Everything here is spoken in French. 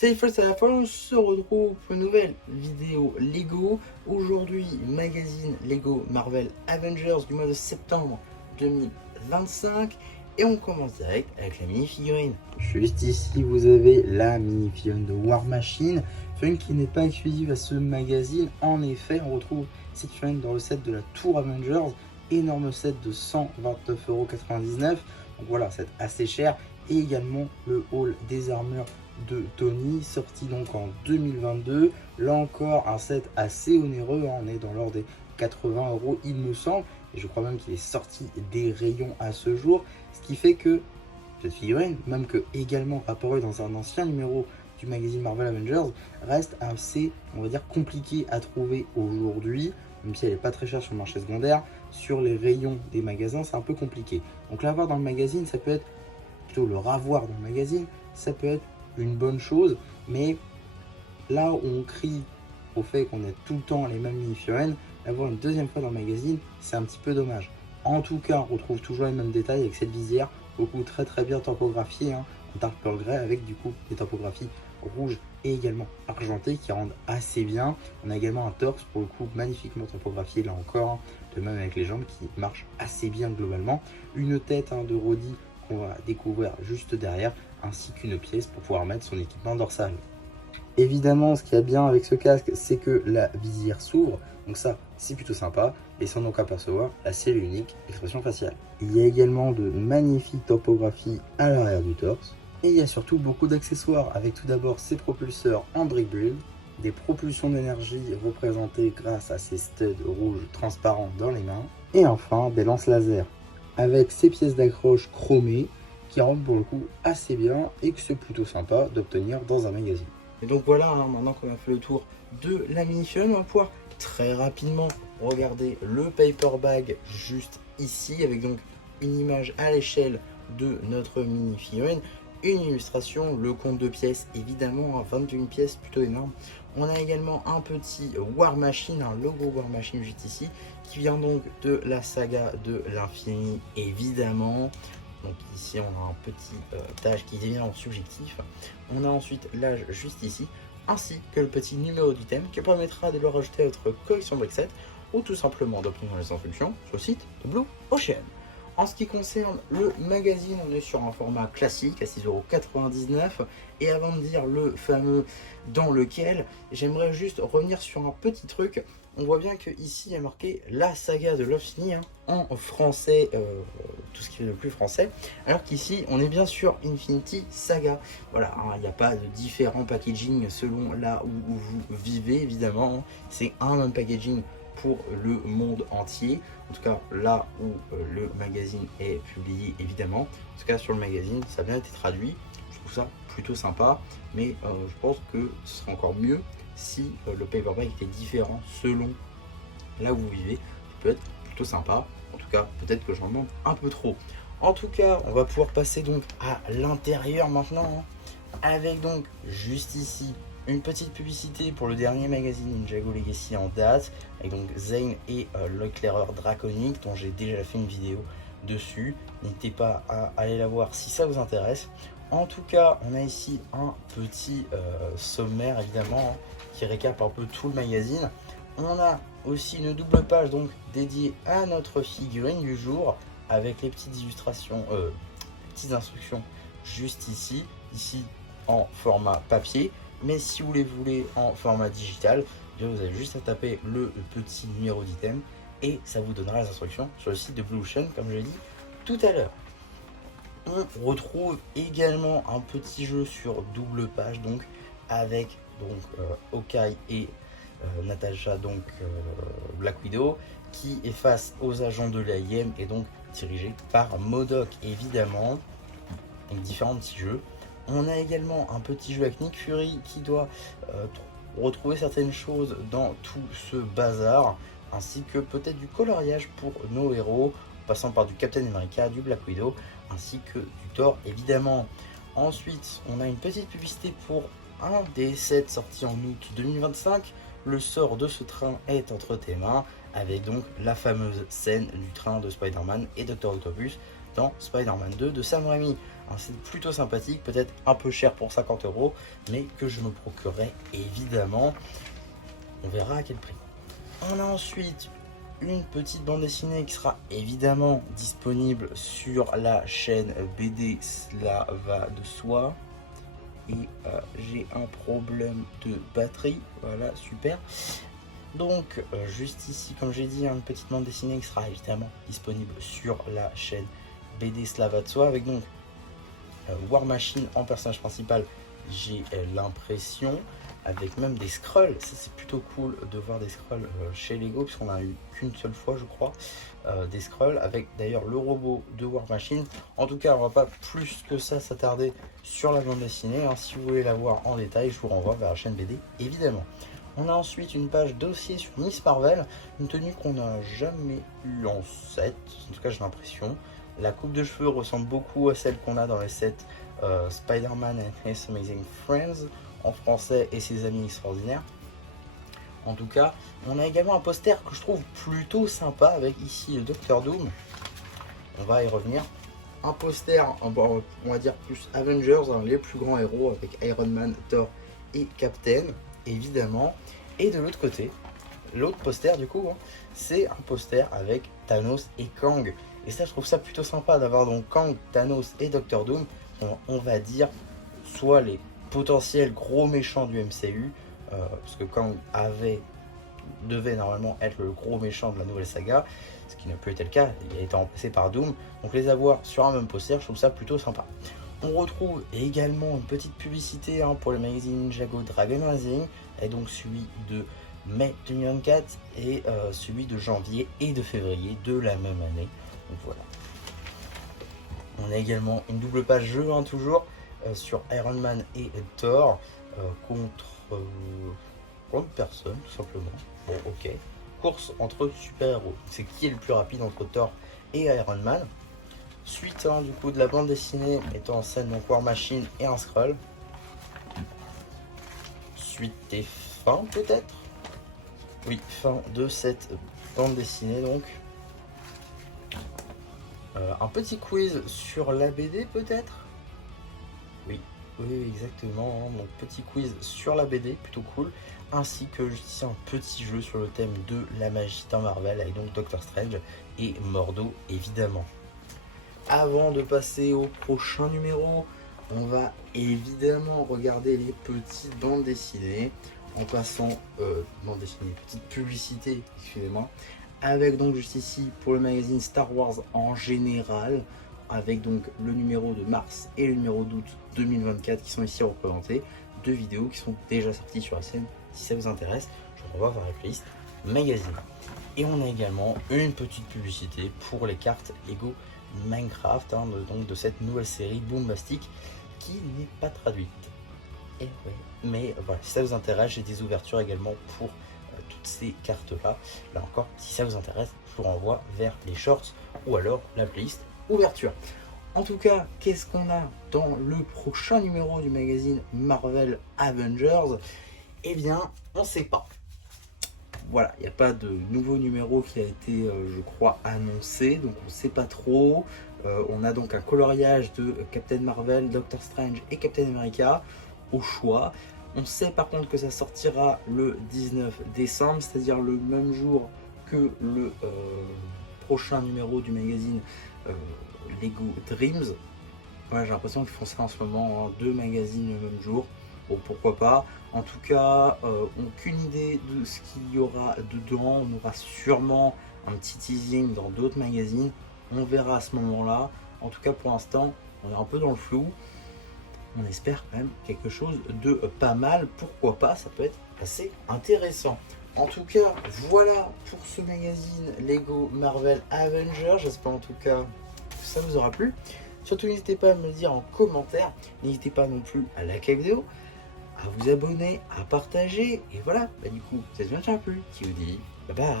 Salut ça va on se retrouve pour une nouvelle vidéo Lego. Aujourd'hui, magazine Lego Marvel Avengers du mois de septembre 2025. Et on commence direct avec la mini-figurine. Juste ici, vous avez la mini-figurine de War Machine. Figurine qui n'est pas exclusive à ce magazine. En effet, on retrouve cette figurine dans le set de la Tour Avengers. Énorme set de 129,99 €. Donc voilà, c'est assez cher. Et également le haul des armures de Tony, sorti donc en 2022. Là encore, un set assez onéreux, hein. On est dans l'ordre des 80 € il me semble. Et je crois même qu'il est sorti des rayons à ce jour. Ce qui fait que cette figurine, même que également apparue dans un ancien numéro du magazine Marvel Avengers, reste assez, on va dire, compliqué à trouver aujourd'hui. Même si elle n'est pas très chère sur le marché secondaire, sur les rayons des magasins, c'est un peu compliqué. Donc l'avoir dans le magazine, ça peut être, plutôt le ravoir dans le magazine, ça peut être une bonne chose, mais là où on crie au fait qu'on ait tout le temps les mêmes mini-figurines, l'avoir une deuxième fois dans le magazine, c'est un petit peu dommage. En tout cas, on retrouve toujours les mêmes détails avec cette visière, beaucoup très bien typographiée, hein, en Dark Pearl Grey, avec du coup des typographies rouges et également argentées qui rendent assez bien. On a également un torse pour le coup magnifiquement typographié là encore, hein, de même avec les jambes qui marchent assez bien globalement. Une tête, hein, de Rhodey qu'on va découvrir juste derrière, ainsi qu'une pièce pour pouvoir mettre son équipement dorsal. Évidemment, ce qu'il y a bien avec ce casque, c'est que la visière s'ouvre, donc ça, c'est plutôt sympa, et sans donc apercevoir la cellule unique expression faciale. Il y a également de magnifiques topographies à l'arrière du torse, et il y a surtout beaucoup d'accessoires, avec tout d'abord ces propulseurs en brick build, des propulsions d'énergie représentées grâce à ces studs rouges transparents dans les mains, et enfin des lances laser, avec ces pièces d'accroche chromées, qui rendent pour le coup assez bien et que c'est plutôt sympa d'obtenir dans un magazine. Et donc voilà, hein, maintenant qu'on a fait le tour de la mini-figurine, on va pouvoir très rapidement regarder le paper bag juste ici, avec donc une image à l'échelle de notre mini-figurine, une illustration, le compte de pièces évidemment, 21 pièces, plutôt énorme. On a également un petit War Machine, un logo War Machine juste ici, qui vient donc de la saga de l'infini évidemment. Donc ici on a un petit tâche qui devient en subjectif. On a ensuite l'âge juste ici, ainsi que le petit numéro du thème qui permettra de le rajouter à votre collection Brickset ou tout simplement d'obtenir les instructions sur le site de Blue Ocean. En ce qui concerne le magazine, on est sur un format classique à 6,99 €. Et avant de dire le fameux dans lequel, j'aimerais juste revenir sur un petit truc. On voit bien que ici il y a marqué la saga de l'Infini, hein, en français, tout ce qui est le plus français, alors qu'ici on est bien sur Infinity Saga. Voilà, hein, il n'y a pas de différents packaging selon là où vous vivez évidemment, c'est un même packaging pour le monde entier, en tout cas là où le magazine est publié évidemment. En tout cas sur le magazine ça a bien été traduit, je trouve ça plutôt sympa, mais je pense que ce serait encore mieux si le paperback était différent selon là où vous vivez. Ça peut être plutôt sympa, en tout cas peut-être que j'en demande un peu trop. En tout cas on va pouvoir passer donc à l'intérieur maintenant, hein, avec donc juste ici une petite publicité pour le dernier magazine Ninjago Legacy en date, avec donc Zane et l'éclaireur draconique dont j'ai déjà fait une vidéo dessus. N'hésitez pas à aller la voir si ça vous intéresse. En tout cas, on a ici un petit sommaire évidemment, hein, qui récap un peu tout le magazine. On a aussi une double page donc dédiée à notre figurine du jour, avec les petites illustrations, petites instructions juste ici en format papier. Mais si vous les voulez en format digital, vous avez juste à taper le petit numéro d'item et ça vous donnera les instructions sur le site de Blue Ocean, comme je l'ai dit tout à l'heure. On retrouve également un petit jeu sur double page, donc avec Hawkeye et Natasha, donc Black Widow, qui est face aux agents de l'AIM et donc dirigé par MODOK évidemment. Donc différents petits jeux. On a également un petit jeu avec Nick Fury qui doit retrouver certaines choses dans tout ce bazar, ainsi que peut-être du coloriage pour nos héros, passant par du Captain America, du Black Widow, ainsi que du Thor évidemment. Ensuite, on a une petite publicité pour un des sets sortis en août 2025. Le sort de ce train est entre tes mains, avec donc la fameuse scène du train de Spider-Man et Dr. Octopus dans Spider-Man 2 de Sam Raimi. C'est plutôt sympathique, peut-être un peu cher pour 50 €, mais que je me procurerai évidemment. On verra à quel prix. On a ensuite une petite bande dessinée qui sera évidemment disponible sur la chaîne BD, cela va de soi. Et j'ai un problème de batterie, voilà, super. Donc juste ici, comme j'ai dit, une petite bande dessinée qui sera évidemment disponible sur la chaîne BD, cela va de soi, avec donc War Machine en personnage principal, j'ai l'impression, avec même des Skrulls. Ça c'est plutôt cool de voir des Skrulls chez Lego, puisqu'on a eu qu'une seule fois je crois des Skrulls, avec d'ailleurs le robot de War Machine. En tout cas, on va pas plus que ça s'attarder sur la bande dessinée, si vous voulez la voir en détail, je vous renvoie vers la chaîne BD évidemment. On a ensuite une page dossier sur Miss Marvel, une tenue qu'on n'a jamais eu en set, en tout cas j'ai l'impression. La coupe de cheveux ressemble beaucoup à celle qu'on a dans les sets Spider-Man and His Amazing Friends, en français, et ses amis extraordinaires. En tout cas, on a également un poster que je trouve plutôt sympa, avec ici le Docteur Doom. On va y revenir. Un poster, on va dire plus Avengers, les plus grands héros, avec Iron Man, Thor et Captain, évidemment. Et de l'autre côté, l'autre poster du coup, c'est un poster avec Thanos et Kang. Et ça, je trouve ça plutôt sympa d'avoir donc Kang, Thanos et Docteur Doom, on va dire, soit les potentiels gros méchants du MCU, parce que Kang devait normalement être le gros méchant de la nouvelle saga, ce qui n'a plus été le cas, il a été remplacé par Doom. Donc les avoir sur un même poster, je trouve ça plutôt sympa. On retrouve également une petite publicité pour le magazine Ninjago Dragon Rising, et donc celui de mai 2024 et celui de janvier et de février de la même année. Donc voilà. On a également une double page jeu, toujours sur Iron Man et Thor, contre personne tout simplement. Bon, ok. Course entre super-héros. C'est qui est le plus rapide entre Thor et Iron Man. Suite du coup de la bande dessinée mettant en scène donc War Machine et un Skrull. Suite et fin peut-être. Oui, fin de cette bande dessinée donc. Un petit quiz sur la BD peut-être. Oui, exactement. Donc petit quiz sur la BD, plutôt cool. Ainsi que ici un petit jeu sur le thème de la magie dans Marvel, avec donc Doctor Strange et Mordo évidemment. Avant de passer au prochain numéro, on va évidemment regarder les petites bandes dessinées, en passant bande dessinée, petite publicité, excusez-moi, avec donc juste ici pour le magazine Star Wars en général, avec donc le numéro de mars et le numéro d'août 2024 qui sont ici représentés, deux vidéos qui sont déjà sorties sur la chaîne. Si ça vous intéresse, je vous renvoie vers la playlist magazine. Et on a également une petite publicité pour les cartes Lego Minecraft, donc de cette nouvelle série Boombastic qui n'est pas traduite. Et ouais. Mais voilà, si ça vous intéresse, j'ai des ouvertures également pour toutes ces cartes là. Là encore, si ça vous intéresse, je vous renvoie vers les shorts ou alors la playlist ouverture. En tout cas, qu'est-ce qu'on a dans le prochain numéro du magazine Marvel Avengers? Eh bien, on ne sait pas. Voilà, il n'y a pas de nouveau numéro qui a été, je crois, annoncé, donc on ne sait pas trop. On a donc un coloriage de Captain Marvel, Doctor Strange et Captain America au choix. On sait par contre que ça sortira le 19 décembre, c'est-à-dire le même jour que le prochain numéro du magazine Lego Dreams. Ouais, j'ai l'impression qu'ils font ça en ce moment, deux magazines le même jour. Bon, pourquoi pas. En tout cas, aucune idée de ce qu'il y aura dedans. On aura sûrement un petit teasing dans d'autres magazines. On verra à ce moment-là. En tout cas, pour l'instant, on est un peu dans le flou. On espère quand même quelque chose de pas mal. Pourquoi pas, ça peut être assez intéressant. En tout cas, voilà pour ce magazine Lego Marvel Avengers. J'espère en tout cas que ça vous aura plu. Surtout, n'hésitez pas à me le dire en commentaire. N'hésitez pas non plus à liker la vidéo, à vous abonner, à partager. Et voilà, du coup, ça se vient plus. Qui vous dit bye bye.